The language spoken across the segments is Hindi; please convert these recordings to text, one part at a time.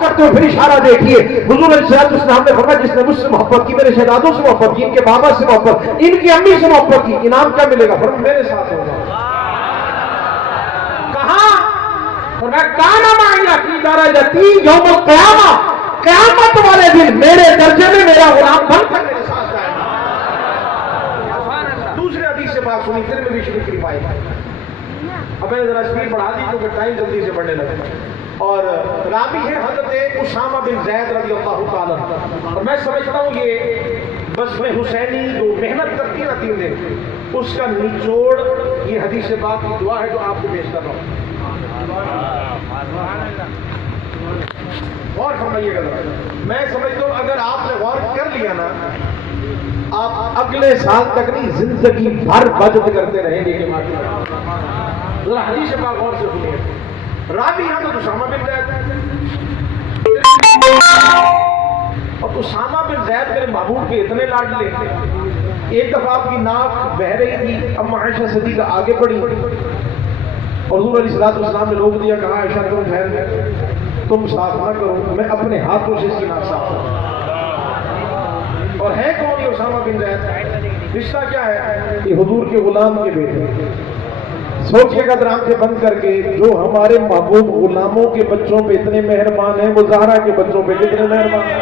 करते हो फिर इशारा देखिए, हुजूर अलैहिस्सलाम ने फरमाया जिसने मुझसे मोहब्बत की, मेरे शहजादों से मोहब्बत की, इनके बाबा से मोहब्बत, इनकी अम्मी से मोहब्बत की, इनाम क्या मिलेगा? फरमाया मेरे साथ होगा। कहां? फरमाया काना माया की दरजती यौमुल क़यामा, क़यामत वाले दिन मेरे दर्जे में मेरा गुलाम बनकर मेरे साथ जाएगा। दूसरे हदीस से बात सुनी, तिरमिज़ी शरीफ की रिवायत। अब मैंने जरा स्पीड बढ़ा दी क्योंकि टाइम जल्दी से बढ़ने लगा। और रावी है हज़रत उसामा बिन ज़ैद रज़ियल्लाहु ताला। और मैं समझता हूँ ये बस में हुसैनी जो मेहनत करती है 3 दिन, उसका निचोड़ ये हदीस पाक की दुआ है जो आपको पेश कर रहा हूँ। गौर फरमाइएगा जरा। मैं समझता हूँ अगर आपने गौर कर लिया ना, आप अगले साल तक नहीं जिंदगी भर बचत करते रहेंगे। जरा हदीस पाक गौर से सुनिए। रावी है तो उसामा बिन ज़ैद, और उसामा बिन ज़ैद मेरे महबूब के इतने लाडले। एक दफा आपकी नाक बह रही थी, अम्मा आयशा सिद्दीक़ा आगे बढ़ी और हुज़ूर अलैहिस्सलाम ने रोक दिया, कहा आयशा तुम ठहर, तुम साफ ना करो, मैं अपने हाथों से इसकी नाक साफ करूं। और है कौन ये उसामा बिन ज़ैद? रिश्ता क्या है? ये हुजूर के गुलाम के बेटे। सोचिएगा जरा आंखें बंद करके, जो हमारे महबूब गुलामों के बच्चों पे इतने मेहरबान हैं, वो ज़हरा के बच्चों पे कितने मेहरबान हैं।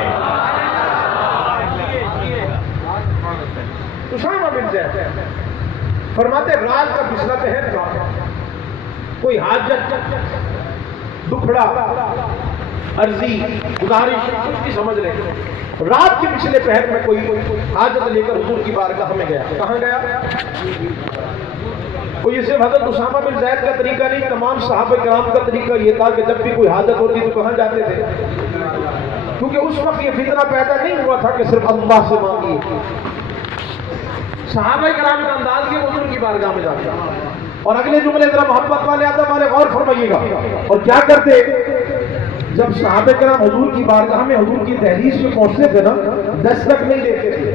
उसामा बिन ज़ैद फरमाते रात का पिछला पहर था, कोई हाजत, दुखड़ा, अर्जी, गुजारिश कुछ भी समझ ले, रात के पिछले पहर में कोई हाजत लेकर हुजूर की बारगाह में गया। कहाँ गया? तो ये सिर्फ हज़रत उसामा बिन ज़ैद का तरीका नहीं, तमाम सहाबा किराम का तरीका ये था कि जब भी कोई हाजत होती तो कहाँ जाते थे? क्योंकि उस वक्त ये फितना पैदा नहीं हुआ था कि सिर्फ अल्लाह से मांगिए। सहाबा किराम का अंदाज के हुजूर की बारगाह में जाते। और अगले जुमले जरा मोहब्बत वाले आता वाले गौर फरमाइएगा। और क्या करते? जब सहाबा किराम हुजूर की बारगाह में हुजूर की दहलीज पे पहुंचते थे ना, दस्तक नहीं देते थे,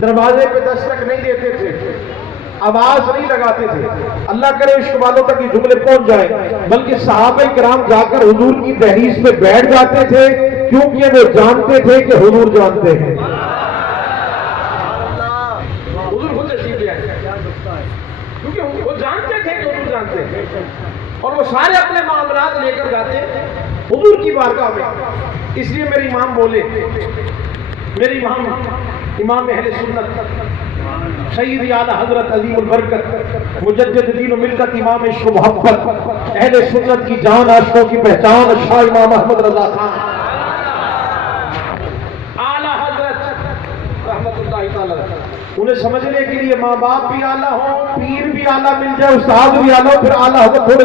दरवाजे पे दस्तक नहीं देते थे, आवाज नहीं लगाते थे। अल्लाह करे इश्क वालों तक ये जुमले पहुंच जाए, बल्कि सहाबा किराम जाकर हुजूर की दहलीज पे बैठ जाते थे, क्योंकि वो जानते थे कि हुजूर जानते हैं। हुजूर खुद तशरीफ ले आए, क्योंकि वो जानते थे कि हुजूर जानते हैं, और वो सारे अपने मामलात लेकर जाते हुजूर की बारगाह में। इसलिए मेरे इमाम बोले, मेरे इमाम अहले सुन्नत सैयद आला हजरत अजीमुल बरकत मुजद्दिद दीन मिल्लत इमाम इश्क मोहब्बत अहले सुन्नत की जान आशिकों की पहचान शाह इमाम अहमद रजा खान आला हजरत रहमतुल्लाह तआला, उन्हें समझने के लिए माँ बाप भी आला हो, पीर भी आला मिल जाए, उस्ताद भी आला हो, फिर आला हो थोड़े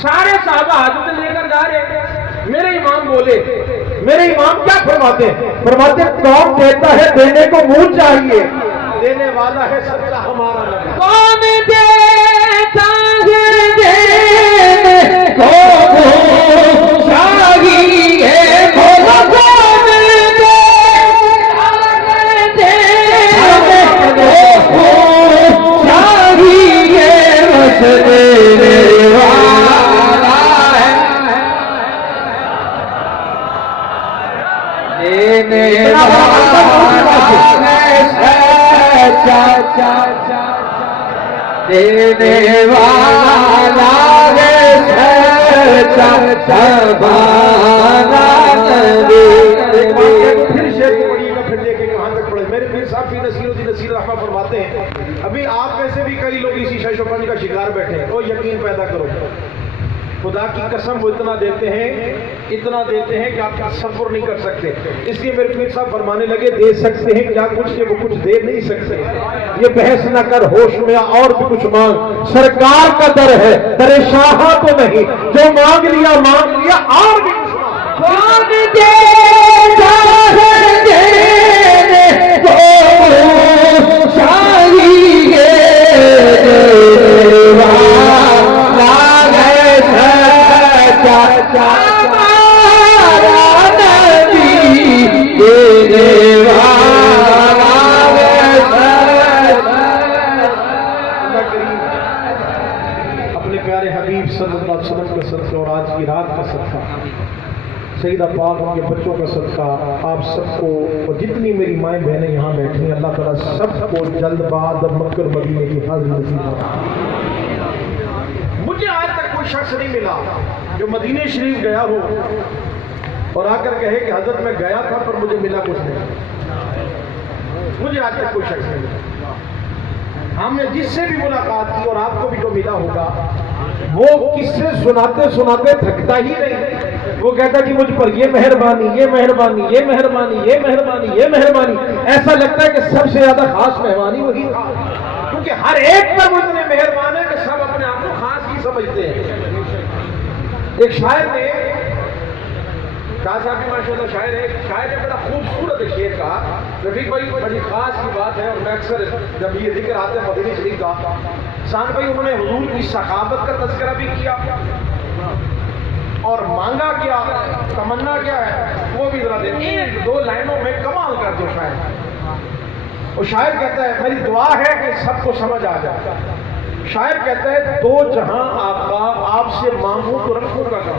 सारे साहबा हाजत लेकर जा रहे। मेरे इमाम बोले, मेरे इमाम क्या फरमाते? फरमाते कौन देता है देने को मुंह चाहिए, देने वाला है सच्चा हमारा नबी। कौन देता है देने को मुंह चाहिए, कौन देता है देने को मुंह चाहिए, बस देने देने वाला फिर शेर को पढ़िएगा, फिर देखे कहां तक पढ़े। मेरे पीर साहब भी नसीर रहमा फरमाते हैं, अभी आप में से भी कई लोग इसी शैशोपन का शिकार बैठे हैं, और यकीन पैदा करो, खुदा की कसम वो इतना देते हैं कि आप तसव्वुर नहीं कर सकते। इसलिए मेरे पीर साहब फरमाने लगे, दे सकते हैं क्या कुछ के वो कुछ दे नहीं सकते। ये बहस न कर, होश में और भी कुछ मांग, सरकार का दर है, दरे शाह तो नहीं, जो मांग लिया और भी कुछ मांग। अपने प्यारे हबीब हबीब सल्लल्लाहु अलैहि वसल्लम का सदका और आज की रात का सदका, सईदा पाक उनके बच्चों का सदका, आप सबको और जितनी मेरी माएँ बहनें यहाँ बैठी हैं, अल्लाह ताला सबको जल्द बाद मक्का मदीने की हाज़िरी नसीब फरमाए। मुझे आज तक कोई शख्स नहीं मिला जो मदीने शरीफ गया हो और आकर कहे कि हजरत मैं गया था पर मुझे मिला कुछ नहीं। मुझे आज तक कोई शख्स नहीं मिला। हमने जिससे भी मुलाकात की और आपको भी जो मिला होगा, वो किससे सुनाते सुनाते थकता ही नहीं। वो कहता कि मुझ पर ये मेहरबानी, ये मेहरबानी, ये मेहरबानी, ये मेहरबानी, ये मेहरबानी। ऐसा लगता है कि सबसे ज्यादा खास मेहरबानी वही था, क्योंकि हर एक पर वो इतने मेहरबान है कि सब अपने आप को खास ही समझते हैं। एक शायर ने शाह साहब भी माशाल्लाह शायर है, शायर ने बड़ा खूबसूरत शेर कहा। रफीक भाई बड़ी खास की बात है, और मैं अक्सर जब ये जिक्र आता है मदीने शरीफ का, सान भाई उन्होंने हुजूर की सखावत का तज़किरा भी किया और मांगा क्या, तमन्ना क्या है वो भी जरा दे। एक दो लाइनों में कमाल कर दो शायर। और शायर कहता है मेरी दुआ है कि सबको समझ आ जाए। शायर कहता है दो जहां आका आपसे मांगू तो रखूंगा।